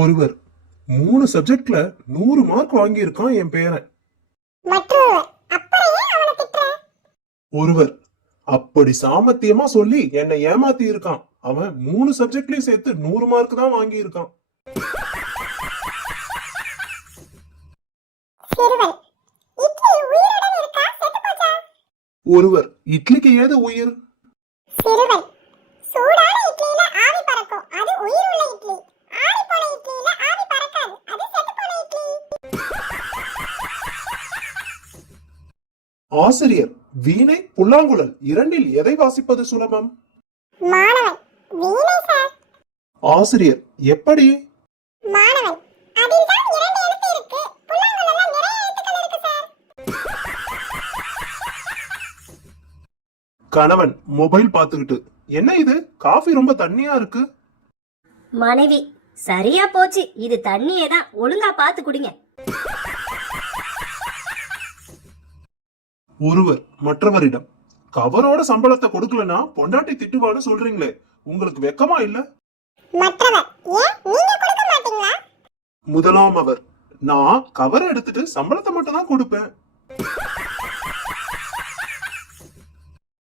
ஒருவர் 3 சப்ஜெக்ட்ல 100 மார்க் வாங்கியிருக்கான் என் பேரன். மற்றொருவர், அப்புறம் ஏன் அவனை திட்டுற? ஒருவர், அப்படி சாமர்த்தியமா சொல்லி என்னை ஏமாத்தி இருக்கான். அவன் 3 சப்ஜெக்ட்லயும் சேர்த்து 100 மார்க் தான் வாங்கி இருக்கான். சிறுவன், இட்லி உயிருடன் இருக்கா செத்து போச்சா? ஒருவர், இட்லிக்கு ஏது உயிர்? சிறுவன், சூடான இட்லியில ஆவி பறக்கும், அது உயிர் உள்ள இட்லி. ஆறி போன இட்லியில ஆவி பறக்காது, அது செத்து போன இட்லி. ஆசிரியர், வீணை புல்லாங்குழல் இரண்டில் எதை வாசிப்பது சுலபம்? மாணவன், வீணை சார். ஆசிரியர், எப்படி? மாணவன், அதில் தான் 2 எழுத்து இருக்கு, புல்லாங்குழல்ல நிறைய எழுத்துக்கள் இருக்கு சார். கணவன் மொபைல் பார்த்துக்கிட்டு, என்ன இது காஃபி ரொம்ப தண்ணியா இருக்கு? மனைவி, சரியா போச்சு, இது தண்ணியே தான், ஒழுங்கா பார்த்து குடிங்க. ஒருவர் மற்றவரிடம், கவரோட சம்பளத்தை கொடுக்கலனா பொண்டாட்டி திட்டுவான்னு சொல்றீங்களே, உங்களுக்கு வெக்கமா இல்ல? மற்றவர், ஏன் நீங்க கொடுக்க மாட்டீங்களா? முதலாம் அவர், நான் கவரை எடுத்துட்டு சம்பளத்தை மட்டும் தான் கொடுப்பேன்.